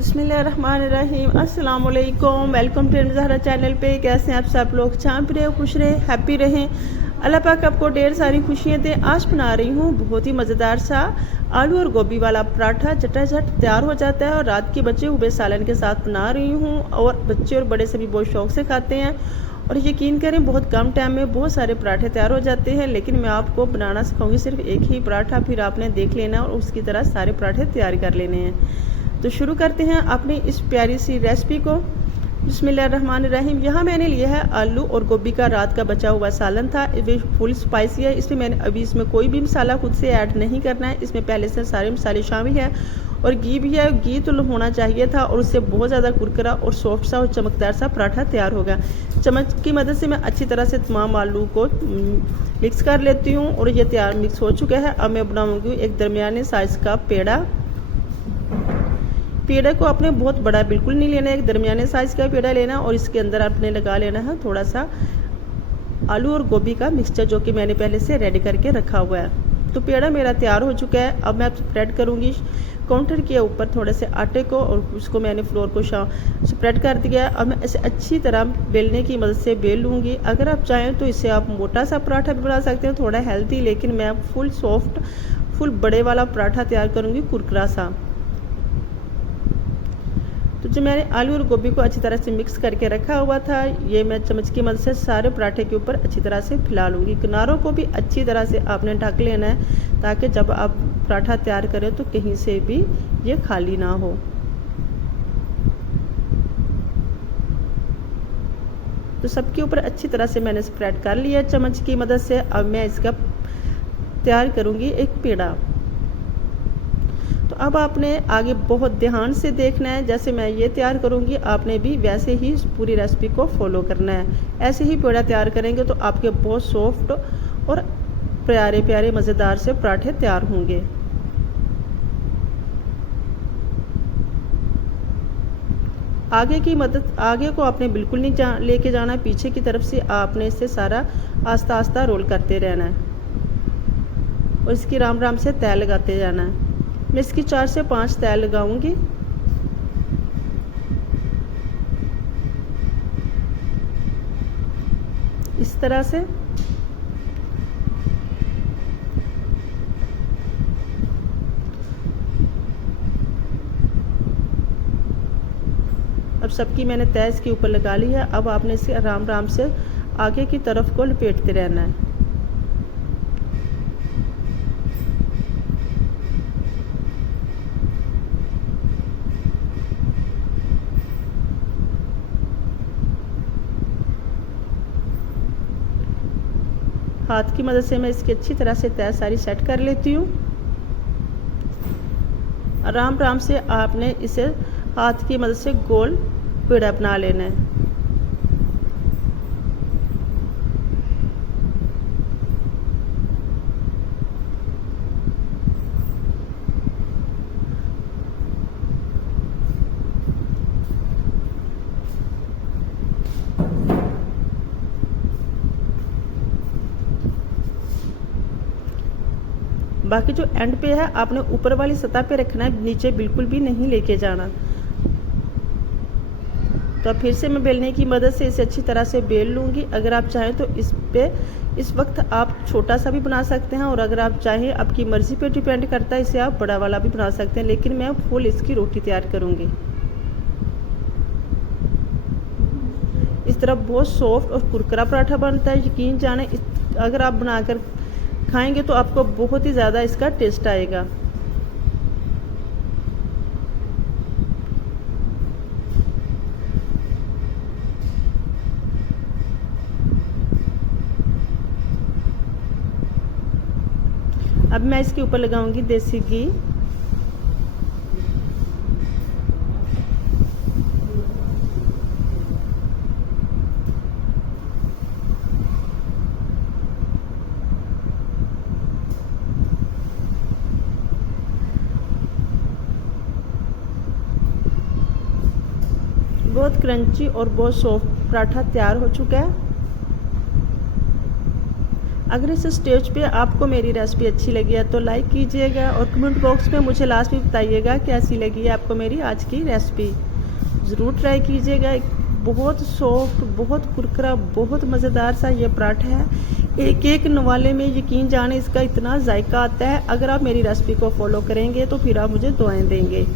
बिस्मिल्लाहिर्रहमानिर्रहीम। अस्सलाम वालेकुम। वेलकम टू ज़हरा चैनल पे। कैसे हैं आप सब लोग? चाँप रहे, खुश रहे, हैप्पी रहें। अल्लाह पाक आपको ढेर सारी खुशियाँ दे। आज बना रही हूँ बहुत ही मज़ेदार सा आलू और गोभी वाला पराठा। झटाझट तैयार हो जाता है और रात के बचे हुए सालन के साथ बना रही हूँ और बच्चे और बड़े सभी बहुत शौक से खाते हैं। और यकीन करें बहुत कम टाइम में बहुत सारे पराठे तैयार हो जाते हैं। लेकिन मैं आपको बनाना सिखाऊंगी सिर्फ एक ही पराठा, फिर आपने देख लेना और उसकी तरह सारे पराठे तैयार कर लेने हैं। तो शुरू करते हैं अपनी इस प्यारी सी रेसिपी को। बिस्मिल्लाहिर्रहमानिर्रहीम। यहाँ मैंने लिया है आलू और गोभी का रात का बचा हुआ सालन था। ये फुल स्पाइसी है, इसलिए मैंने अभी इसमें कोई भी मसाला खुद से ऐड नहीं करना है। इसमें पहले से सारे मसाले शामिल हैं और घी भी है। घी तो होना चाहिए था और उससे बहुत ज़्यादा कुरकुरा और सॉफ्ट सा और चमकदार सा पराठा तैयार होगा। चम्मच की मदद से मैं अच्छी तरह से तमाम आलू को मिक्स कर लेती हूँ और ये तैयार मिक्स हो चुका है। अब मैं बनाऊँगी एक दरमियाने साइज़ का पेड़ा। पेड़ा को आपने बहुत बड़ा बिल्कुल नहीं लेना है, एक दरमियाने साइज़ का पेड़ा लेना और इसके अंदर आपने लगा लेना है थोड़ा सा आलू और गोभी का मिक्सचर, जो कि मैंने पहले से रेडी करके रखा हुआ है। तो पेड़ा मेरा तैयार हो चुका है। अब मैं स्प्रेड करूँगी काउंटर के ऊपर थोड़े से आटे को और उसको मैंने फ्लोर को स्प्रेड कर दिया है। अब मैं इसे अच्छी तरह बेलने की मदद से बेल लूँगी। अगर आप चाहें तो इसे आप मोटा सा पराठा भी बना सकते हैं, थोड़ा हेल्थी, लेकिन मैं फुल सॉफ्ट फुल बड़े वाला पराठा तैयार करूँगी, कुरकुरा सा। तो जो मैंने आलू और गोभी को अच्छी तरह से मिक्स करके रखा हुआ था, ये मैं चम्मच की मदद से सारे पराठे के ऊपर अच्छी तरह से फैला लूँगी। किनारों को भी अच्छी तरह से आपने ढक लेना है ताकि जब आप पराठा तैयार करें तो कहीं से भी ये खाली ना हो। तो सबके ऊपर अच्छी तरह से मैंने स्प्रेड कर लिया चम्मच की मदद से। अब मैं इसका तैयार करूँगी एक पेड़ा। तो अब आपने आगे बहुत ध्यान से देखना है। जैसे मैं ये तैयार करूँगी आपने भी वैसे ही पूरी रेसिपी को फॉलो करना है। ऐसे ही पेड़ा तैयार करेंगे तो आपके बहुत सॉफ्ट और प्यारे प्यारे मज़ेदार से पराठे तैयार होंगे। आगे को आपने बिल्कुल नहीं लेके जाना, पीछे की तरफ से आपने इसे सारा आस्ता आस्ता रोल करते रहना है और इसकी राम राम से तय लगाते जाना है। मैं इसकी 4 से 5 तय लगाऊंगी। इस तरह से अब सबकी मैंने तय इसके ऊपर लगा ली है। अब आपने इसे आराम आराम से आगे की तरफ को लपेटते रहना है। हाथ की मदद से मैं इसकी अच्छी तरह से तय सारी सेट कर लेती हूँ। आराम आराम से आपने इसे हाथ की मदद से गोल पेड़ा बना लेना है। बाकी जो एंड पे है आपने ऊपर वाली सतह पे रखना है, नीचे बिल्कुल भी नहीं लेके जाना। तो अब फिर से मैं बेलने की मदद से इसे अच्छी तरह से बेल लूँगी। अगर आप चाहें तो इस वक्त आप छोटा सा भी बना सकते हैं और अगर आप चाहें, आपकी मर्ज़ी पे डिपेंड करता है, इसे आप बड़ा वाला भी बना सकते हैं, लेकिन मैं फुल इसकी रोटी तैयार करूँगी। इस तरह बहुत सॉफ्ट और कुरकुरा पराठा बनता है। यकीन जाने अगर आप बनाकर खाएंगे तो आपको बहुत ही ज़्यादा इसका टेस्ट आएगा। अब मैं इसके ऊपर लगाऊंगी देसी घी। बहुत क्रंची और बहुत सॉफ्ट पराठा तैयार हो चुका है। अगर इस स्टेज पे आपको मेरी रेसिपी अच्छी लगी है तो लाइक कीजिएगा और कमेंट बॉक्स में मुझे लास्ट में बताइएगा कैसी लगी है आपको मेरी आज की रेसिपी। ज़रूर ट्राई कीजिएगा। बहुत सॉफ्ट, बहुत कुरकुरा, बहुत मज़ेदार सा ये पराठा है। एक एक नवाले में यकीन जाने इसका इतना जायका आता है। अगर आप मेरी रेसिपी को फॉलो करेंगे तो फिर आप मुझे दुआएं देंगे।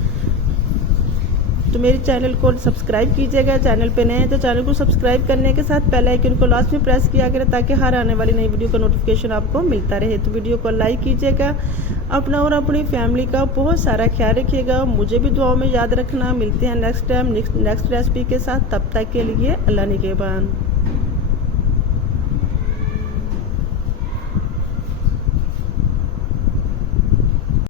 तो मेरे चैनल को सब्सक्राइब कीजिएगा। चैनल पे नए हैं तो चैनल को सब्सक्राइब करने के साथ बेल आइकन को लास्ट में प्रेस किया करें ताकि हर आने वाली नई वीडियो का नोटिफिकेशन आपको मिलता रहे। तो वीडियो को लाइक कीजिएगा। अपना और अपनी फैमिली का बहुत सारा ख्याल रखिएगा। मुझे भी दुआओं में याद रखना। मिलते हैं नेक्स्ट टाइम नेक्स्ट रेसिपी के साथ। तब तक के लिए अल्लाह निगहबान।